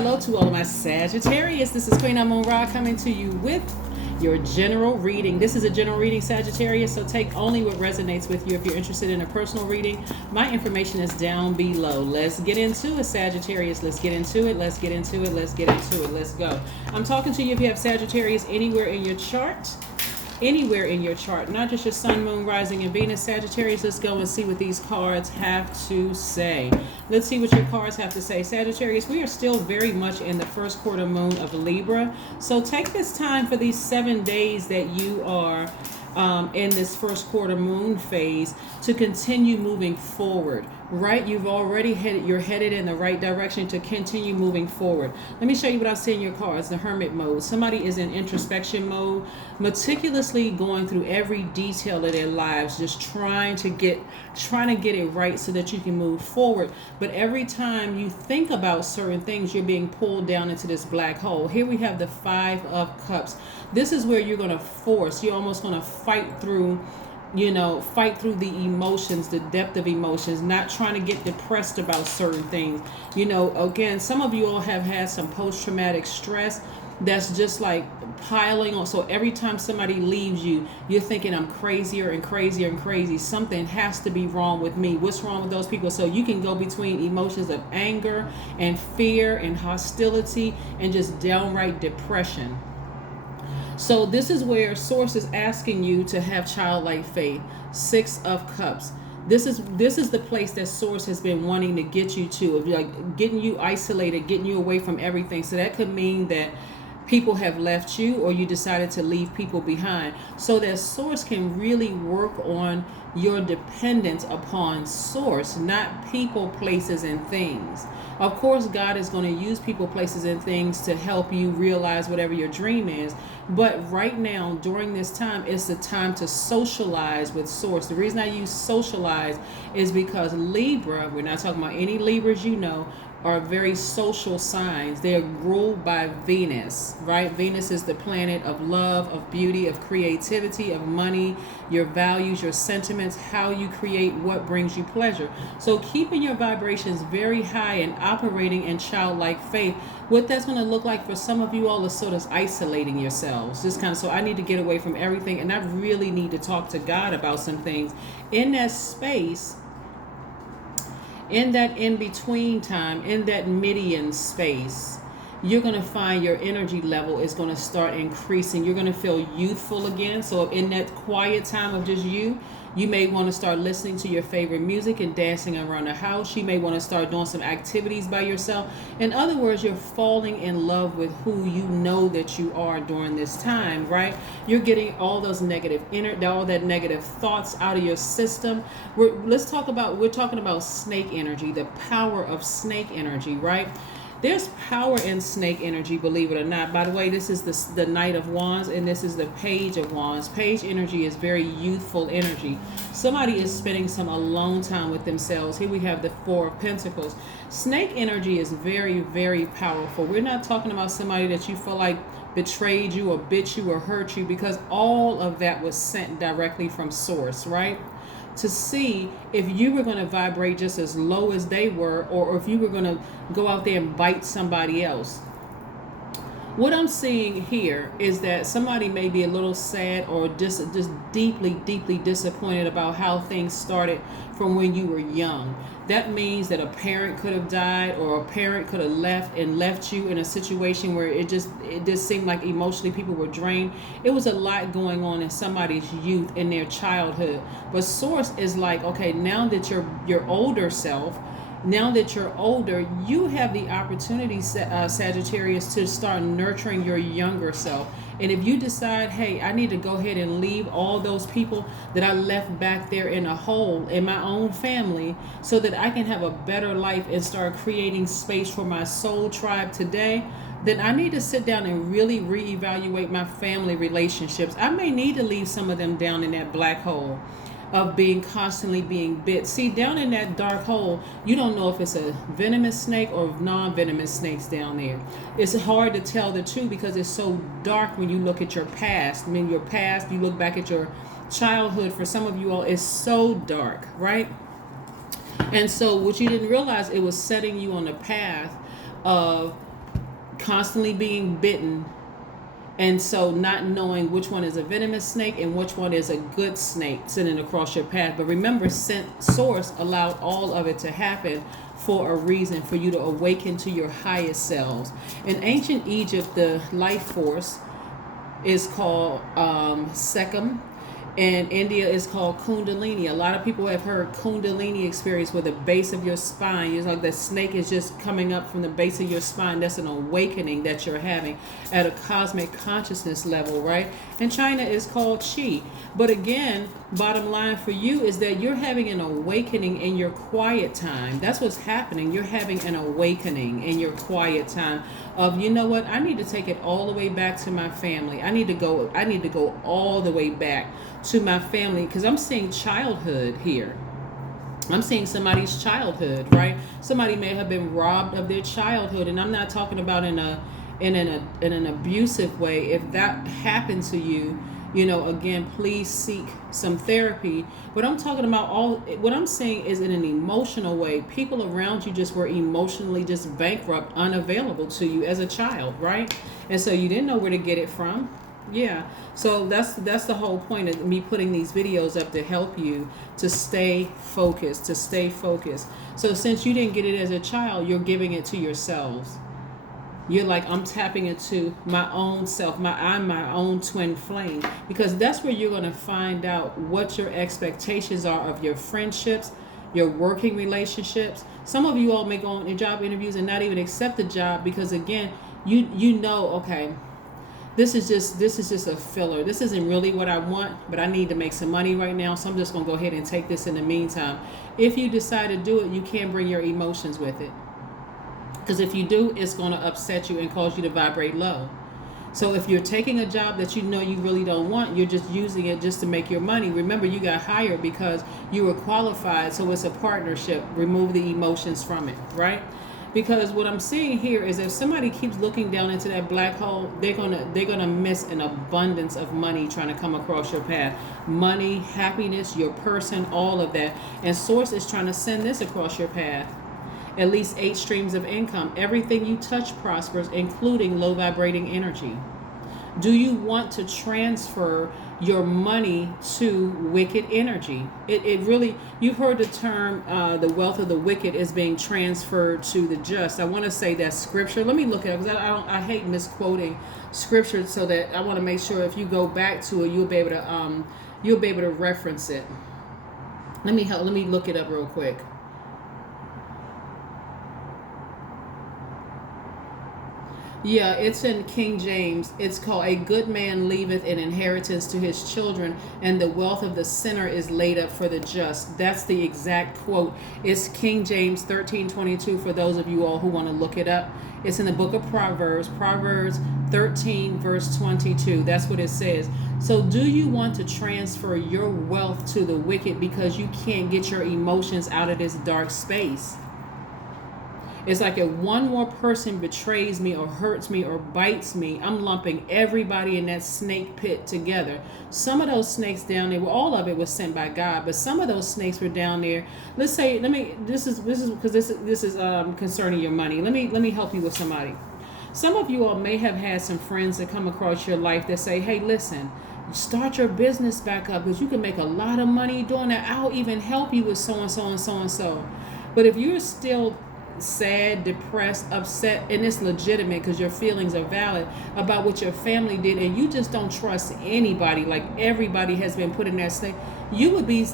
hello to all of my Sagittarius. This is Queen Amun Ra coming to you with your general reading. This is a general reading, Sagittarius, so take only what resonates with you. If you're interested in a personal reading, my information is down below. Let's get into it, Sagittarius. Let's get into it. Let's get into it. Let's get into it. Let's go. I'm talking to you if you have Sagittarius anywhere in your chart. Anywhere in your chart, not just your sun, moon, rising, and Venus. Sagittarius, let's go and see what these cards have to say. Let's see what your cards have to say. Sagittarius, we are still very much in the first quarter moon of Libra. So take this time for these 7 days that you are in this first quarter moon phase to continue moving forward. Right, you're headed in the right direction to continue moving forward. Let me show you what I see in your cards. The hermit mode. Somebody is in introspection mode, meticulously going through every detail of their lives, just trying to get it right so that you can move forward. But every time you think about certain things, you're being pulled down into this black hole. Here we have the 5 of Cups. This is where you're going to you're almost going to fight through the emotions, the depth of emotions, not trying to get depressed about certain things. Again, some of you all have had some post-traumatic stress that's just like piling on. So every time somebody leaves you, you're thinking, I'm crazier and crazier and crazy. Something has to be wrong with me. What's wrong with those people? So you can go between emotions of anger and fear and hostility and just downright depression. So this is where Source is asking you to have childlike faith. 6 of Cups. This is the place that Source has been wanting to get you to, like getting you isolated, getting you away from everything. So that could mean that people have left you, or you decided to leave people behind, so that Source can really work on your dependence upon Source, not people, places, and things. Of course, God is going to use people, places, and things to help you realize whatever your dream is. But right now, during this time, it's the time to socialize with Source. The reason I use socialize is because Libra, we're not talking about any Libras are very social signs. They are ruled by Venus, right? Venus is the planet of love, of beauty, of creativity, of money, your values, your sentiments, how you create what brings you pleasure. So keeping your vibrations very high and operating in childlike faith, what that's going to look like for some of you all is sort of isolating yourselves. Just kind of, so I need to get away from everything, and I really need to talk to God about some things. In that space, in that in-between time, in that median space, you're going to find your energy level is going to start increasing. You're going to feel youthful again. So in that quiet time of just you may want to start listening to your favorite music and dancing around the house. You may want to start doing some activities by yourself. In other words, you're falling in love with who you know that you are during this time, right? You're getting all those all that negative thoughts out of your system. We're talking about snake energy, the power of snake energy, right? There's power in snake energy, believe it or not. By the way, this is the Knight of Wands, and this is the Page of Wands. Page energy is very youthful energy. Somebody is spending some alone time with themselves. Here we have the 4 of Pentacles. Snake energy is very, very powerful. We're not talking about somebody that you feel like betrayed you or bit you or hurt you, because all of that was sent directly from Source, right? To see if you were going to vibrate just as low as they were, or if you were going to go out there and bite somebody else. What I'm seeing here is that somebody may be a little sad or just deeply, deeply disappointed about how things started from when you were young. That means that a parent could have died, or a parent could have left you in a situation where it just seemed like emotionally people were drained. It was a lot going on in somebody's youth, in their childhood. But Source is like, okay, now that your older self, now that you're older, you have the opportunity, Sagittarius, to start nurturing your younger self. And if you decide, hey, I need to go ahead and leave all those people that I left back there in a hole in my own family, so that I can have a better life and start creating space for my soul tribe today, then I need to sit down and really reevaluate my family relationships. I may need to leave some of them down in that black hole of constantly being bit. See, down in that dark hole, you don't know if it's a venomous snake or non-venomous snakes down there. It's hard to tell the two because it's so dark when you look at your past. I mean, your past, you look back at your childhood, for some of you all, is so dark, right? And so what you didn't realize, it was setting you on the path of constantly being bitten, and so not knowing which one is a venomous snake and which one is a good snake sitting across your path. But remember, source allowed all of it to happen for a reason, for you to awaken to your highest selves. In ancient Egypt, the life force is called Sekhem. And India is called Kundalini. A lot of people have heard Kundalini experience, where the base of your spine, it's like the snake is just coming up from the base of your spine. That's an awakening that you're having at a cosmic consciousness level, right? And China is called Chi. But again, bottom line for you is that you're having an awakening in your quiet time. That's what's happening. You're having an awakening in your quiet time of, you know what, I need to take it all the way back to my family. I need to go all the way back to my family, because I'm seeing childhood here. I'm seeing somebody's childhood, right? Somebody may have been robbed of their childhood, and I'm not talking about in an abusive way. If that happened to you, you know, again, please seek some therapy. But I'm talking about what I'm saying is in an emotional way. People around you just were emotionally just bankrupt, unavailable to you as a child, right? And so you didn't know where to get it from. Yeah, so that's the whole point of me putting these videos up, to help you to stay focused, So since you didn't get it as a child, you're giving it to yourselves. You're like, I'm tapping into my own self. I'm my own twin flame, because that's where you're going to find out what your expectations are of your friendships, your working relationships. Some of you all may go on job interviews and not even accept the job, because again, you know, okay, this is just a filler. This isn't really what I want, but I need to make some money right now, so I'm just going to go ahead and take this in the meantime. If you decide to do it, you can't bring your emotions with it. Because if you do, it's going to upset you and cause you to vibrate low. So if you're taking a job that you know you really don't want, you're just using it just to make your money. Remember, you got hired because you were qualified, so it's a partnership. Remove the emotions from it, right? Because what I'm seeing here is, if somebody keeps looking down into that black hole, they're gonna miss an abundance of money trying to come across your path. Money, happiness, your person, all of that. And Source is trying to send this across your path. At least 8 streams of income. Everything you touch prospers, including low vibrating energy. Do you want to transfer your money to wicked energy? It really, you've heard the term, the wealth of the wicked is being transferred to the just. I want to say that scripture. Let me look at it, because I hate misquoting scripture, so that I want to make sure if you go back to it, you'll be able to reference it. Let me look it up real quick. Yeah, it's in King James. It's called, "A good man leaveth an inheritance to his children, and the wealth of the sinner is laid up for the just." That's the exact quote. It's King James 13:22 for those of you all who want to look it up. It's in the book of Proverbs, Proverbs 13 verse 22. That's what it says. So do you want to transfer your wealth to the wicked because you can't get your emotions out of this dark space? It's like, if one more person betrays me or hurts me or bites me, I'm lumping everybody in that snake pit together. Some of those snakes down there, well, all of it was sent by God, but some of those snakes were down there. Let's say, this is because this is concerning your money. Let me help you with somebody. Some of you all may have had some friends that come across your life that say, "Hey, listen, start your business back up because you can make a lot of money doing that. I'll even help you with so and so and so and so." But if you're still sad, depressed, upset, and it's legitimate because your feelings are valid about what your family did, and you just don't trust anybody, like everybody has been put in that state, you would be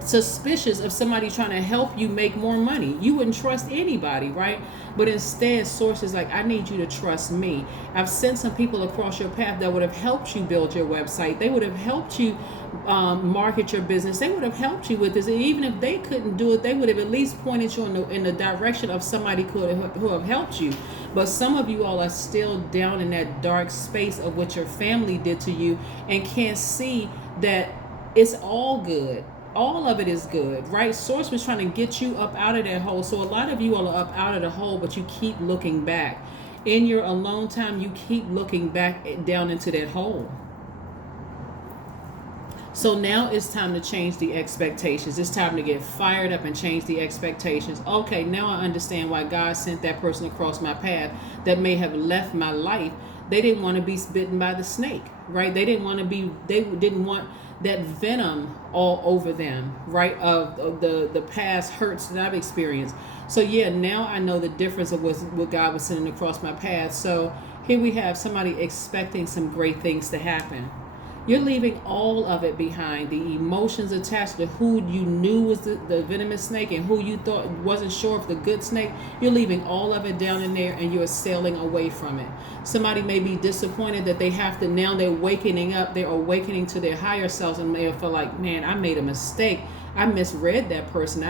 suspicious of somebody trying to help you make more money. You wouldn't trust anybody, right? But instead, Source is like, I need you to trust me. I've sent some people across your path that would have helped you build your website. They would have helped you market your business. They would have helped you with this. And even if they couldn't do it, they would have at least pointed you in the direction of somebody who have helped you. But some of you all are still down in that dark space of what your family did to you and can't see that it's all good. All of it is good, right? Source was trying to get you up out of that hole. So a lot of you all are up out of the hole, but you keep looking back. In your alone time, you keep looking back down into that hole. So now it's time to change the expectations. It's time to get fired up and change the expectations. Okay, now I understand why God sent that person across my path that may have left my life. They didn't want to be bitten by the snake, right? They didn't want that venom all over them, right? Of the past hurts that I've experienced. So yeah, now I know the difference of what God was sending across my path. So here we have somebody expecting some great things to happen. You're leaving all of it behind. The emotions attached to who you knew was the venomous snake and who you thought wasn't sure if the good snake. You're leaving all of it down in there and you're sailing away from it. Somebody may be disappointed that they have to, now they're wakening up. They're awakening to their higher selves and may feel like, man, I made a mistake. I misread that person.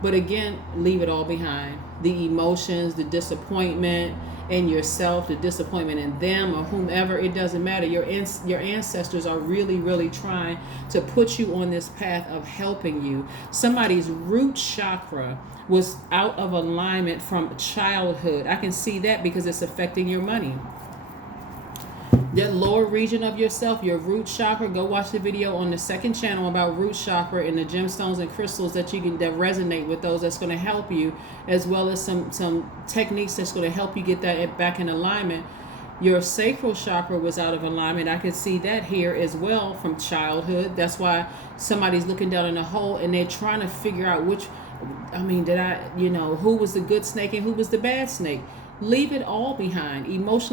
But again, leave it all behind. The emotions, the disappointment in yourself, the disappointment in them or whomever, it doesn't matter. Your ancestors are really, really trying to put you on this path of helping you. Somebody's root chakra was out of alignment from childhood. I can see that because it's affecting your money. That lower region of yourself, your root chakra, go watch the video on the second channel about root chakra and the gemstones and crystals that resonate with those. That's going to help you, as well as some techniques that's going to help you get that back in alignment. Your sacral chakra was out of alignment. I could see that here as well from childhood. That's why somebody's looking down in a hole and they're trying to figure out who was the good snake and who was the bad snake. Leave it all behind. Emotionally